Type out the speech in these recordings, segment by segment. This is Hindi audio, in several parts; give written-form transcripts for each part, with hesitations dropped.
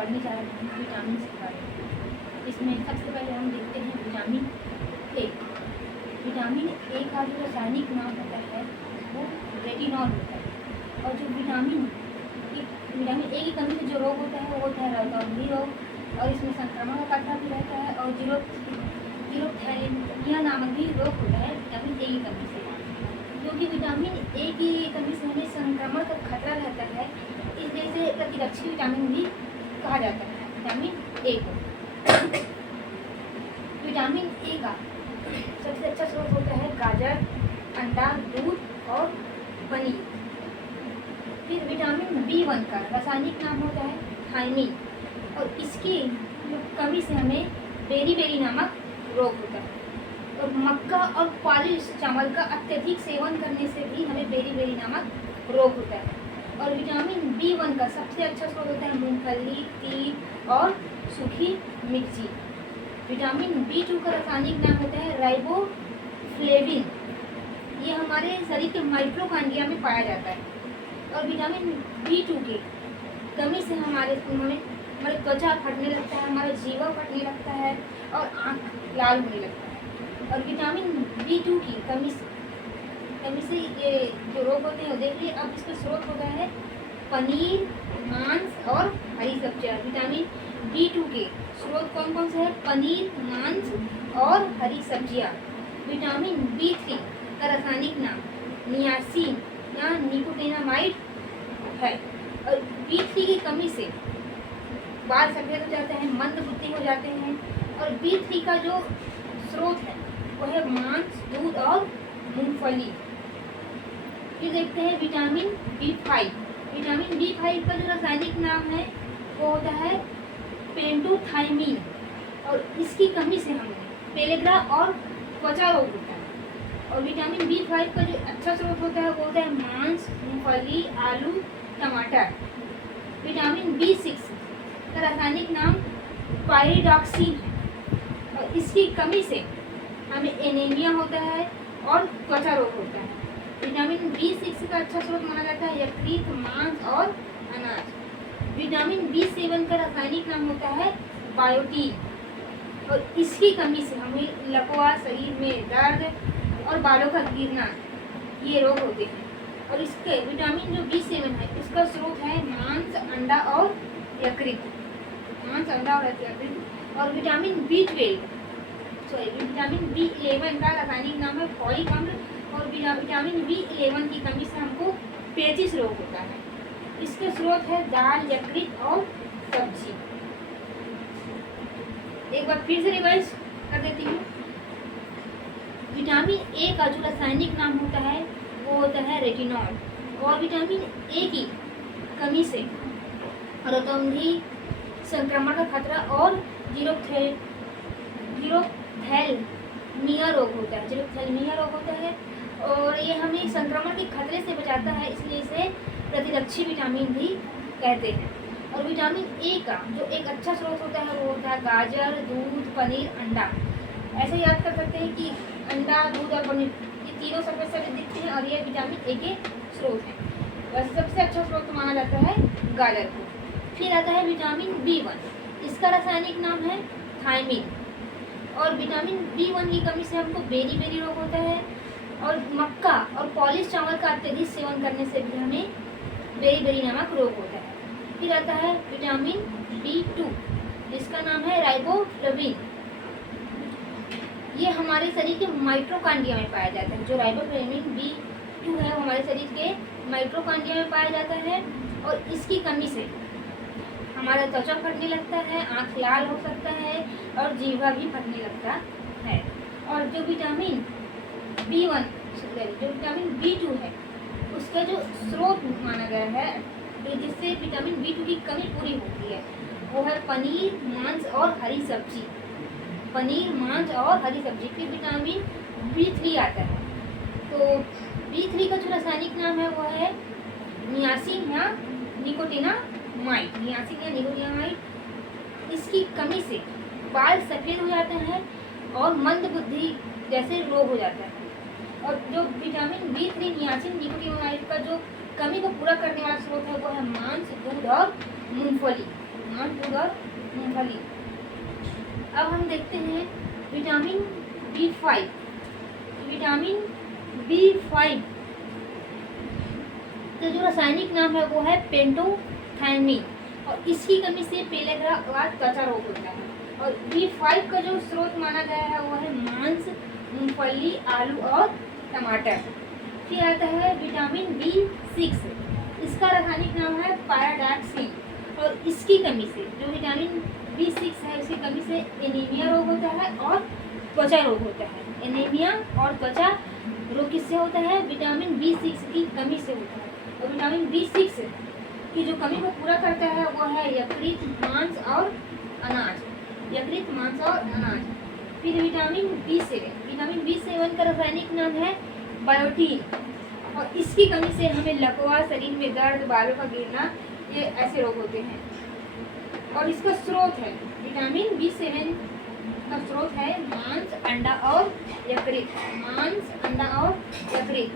पढ़ने जा रहे हैं विटामिन के बारे में। इसमें सबसे पहले हम देखते हैं विटामिन ए। विटामिन ए का जो रासायनिक नाम होता है वो रेटिनॉल होता है। और जो विटामिन ए की कमी से जो रोग होता है वो होता है रतौंधी रोग, और इसमें संक्रमण का खतरा भी रहता है, और जीरोथैलेमिया नामक भी रोग होता है विटामिन ए की कमी से। क्योंकि विटामिन ए की कमी से हमें संक्रमण का खतरा रहता है, इसलिए इसे प्रतिरक्षी विटामिन भी कहा जाता है विटामिन ए को। विटामिन ए का सबसे अच्छा स्रोत होता है गाजर, अंडा, दूध और पनीर। फिर विटामिन B1 का रासायनिक नाम होता है थायमीन, और इसकी कमी से हमें बेरी नामक रोग होता है। और मक्का और पॉलिश चावल का अत्यधिक सेवन करने से भी हमें बेरी नामक रोग होता है। और विटामिन B1 का सबसे अच्छा स्रोत होता है मूंगफली, तिल और सूखी मिर्ची। विटामिन B2 का रासायनिक नाम होता है राइबोफ्लेविन। ये हमारे शरीर के माइटोकॉन्ड्रिया में पाया जाता है। और विटामिन B2 की कमी से हमारे त्वचा फटने लगता है, हमारा जीवा फटने लगता है और आँख लाल होने लगता है। और विटामिन B2 की कमी से ये जो रोग होते हैं वो देखिए। अब इसका स्रोत होता है पनीर, मांस और हरी सब्जियाँ। विटामिन B2 के स्रोत कौन कौन से हैं? पनीर, मांस और हरी सब्जियाँ। विटामिन B3 का रासायनिक नाम नियासिन या निकोटिनामाइड है। और B3 की कमी से बाल सफ़ेद हो जाते हैं, मंद बुद्धि हो जाते हैं। और B3 का जो स्रोत है वो है मांस, दूध और मूंगफली। फिर देखते हैं विटामिन B5। विटामिन B5 का जो रासायनिक नाम है वो होता है पेंटोथायमीन, और इसकी कमी से हमें पेलेग्रा और त्वचा रोग होता है। और विटामिन B5 का जो अच्छा स्रोत होता है वो होता है मांस, मूंगफली, आलू, टमाटर। विटामिन B6 का रासायनिक नाम पायरिडॉक्सिन है, और इसकी कमी से हमें एनीमिया होता है और त्वचा रोग होता है। विटामिन B6 का अच्छा स्रोत माना जाता है यकृत, मांस और अनाज। विटामिन B7 का रासायनिक नाम होता है बायोटीन, और इसकी कमी से हमें लकवा, शरीर में दर्द और बालों का गिरना, ये रोग होते हैं। और इसके विटामिन जो B7 है इसका स्रोत है मांस, अंडा और यकृत। मांस, अंडा और यकृत। और विटामिन B11 का रासायनिक नाम है फॉलिक अम्ल, और विटामिन B11 की कमी से हमको पेचिश रोग होता है। इसके स्रोत है दाल, यकृत और सब्जी। एक बार फिर से रिवाइज कर देती हूँ। विटामिन ए का जो रासायनिक नाम होता है वो होता है रेटिनॉल, और विटामिन ए की कमी से रतौंधी, संक्रमण का खतरा और जीरोथैलेमिया रोग होता है। और ये हमें संक्रमण के खतरे से बचाता है, इसलिए इसे प्रतिरक्षी विटामिन भी कहते हैं। और विटामिन ए का जो एक अच्छा स्रोत होता है वो होता है गाजर, दूध, पनीर, अंडा। ऐसे याद कर सकते हैं कि अंडा, दूध और पनीर ये तीनों सफ़ेद दिखते हैं, और ये विटामिन ए के स्रोत हैं। वैसे सबसे अच्छा स्रोत माना जाता है गाजर को। फिर आता है विटामिन B1। इसका रासायनिक नाम है थायमीन, और विटामिन B1 की कमी से हमको बेरी रोग होता है। और मक्का और पॉलिश चावल का अत्यधिक सेवन करने से भी हमें बेरी नामक रोग होता है। फिर आता है विटामिन B2, जिसका नाम है राइबोफ्लेविन। ये हमारे शरीर के माइटोकॉन्ड्रिया में पाया जाता है। जो राइबोफ्लेविन B2 है वो हमारे शरीर के माइटोकॉन्ड्रिया में पाया जाता है, और इसकी कमी से हमारा त्वचा फटने लगता है, आँख लाल हो सकता है और जीवा भी फटने लगता है। और जो विटामिन B2 है उसका जो स्रोत माना गया है जिससे विटामिन B2 की कमी पूरी होती है वो है पनीर, मांस और हरी सब्जी। फिर विटामिन B3 आता है। तो B3 का जो रासायनिक नाम है वो है नियासिन या निकोटिनामाइड। इसकी कमी से बाल सफ़ेद हो जाते हैं और मंद बुद्धि जैसे रोग हो जाता है। और जो विटामिन B3 नियासिन निकोटिनामाइड का जो कमी को पूरा करने वाला स्रोत है वो है मांस, दूध और मूंगफली। नॉन गुड़ और मूंगफली। अब हम देखते हैं विटामिन B5। विटामिन B5 का जो रासायनिक नाम है वो है पेंटोथायमिन, और इसकी कमी से पेलेग्रावाद त्वचा रोग होता है। और B5 का जो स्रोत माना गया है वो है मांस, मूंगफली, आलू और टमाटर। फिर आता है विटामिन B6, इसका रासायनिक नाम है पायराडाक्सिन, और इसकी कमी से जो विटामिन B6 है इसकी कमी से एनीमिया रोग होता है और त्वचा रोग होता है। एनीमिया और त्वचा रोग किससे होता है? विटामिन B6 की कमी से होता है। और विटामिन B6 की जो कमी को पूरा करता है वो है यकृत, मांस और अनाज। यकृत, मांस और अनाज। फिर विटामिन B7। विटामिन B7 का रासायनिक नाम है बायोटीन, और इसकी कमी से हमें लकवा, शरीर में दर्द, बालों का गिरना, ये ऐसे रोग होते हैं। और इसका स्रोत है विटामिन B7 का स्रोत है मांस, अंडा और यकृत। मांस, अंडा और यकृत।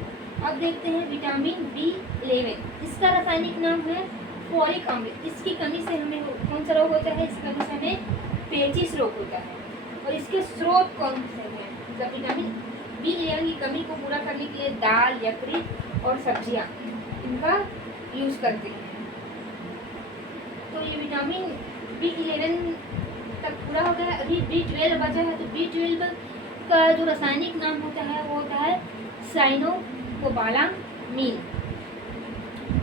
अब देखते हैं विटामिन B11, इसका रासायनिक नाम है फोलिक अम्ल। इसकी कमी से हमें कौन सा रोग होता है? इसकी कमी से हमें पेचिस रोग होता है। और इसके स्रोत कौन से हैं? जब विटामिन B11 की कमी को पूरा करने के लिए दाल, यकृत और सब्जियां इनका यूज करते हैं। तो ये विटामिन B11 तक पूरा हो गया। अभी B12 बचा है, तो B12 का जो रासायनिक नाम होता है वो होता है साइनोकोबालामीन,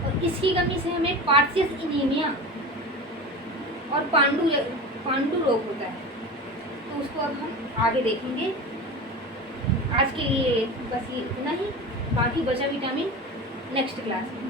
और इसकी कमी से हमें पार्शियल एनीमिया और पांडु रोग होता है। तो उसको अब हम आगे देखेंगे। आज के लिए बस ये इतना ही, बाकी बचा विटामिन नेक्स्ट क्लास में।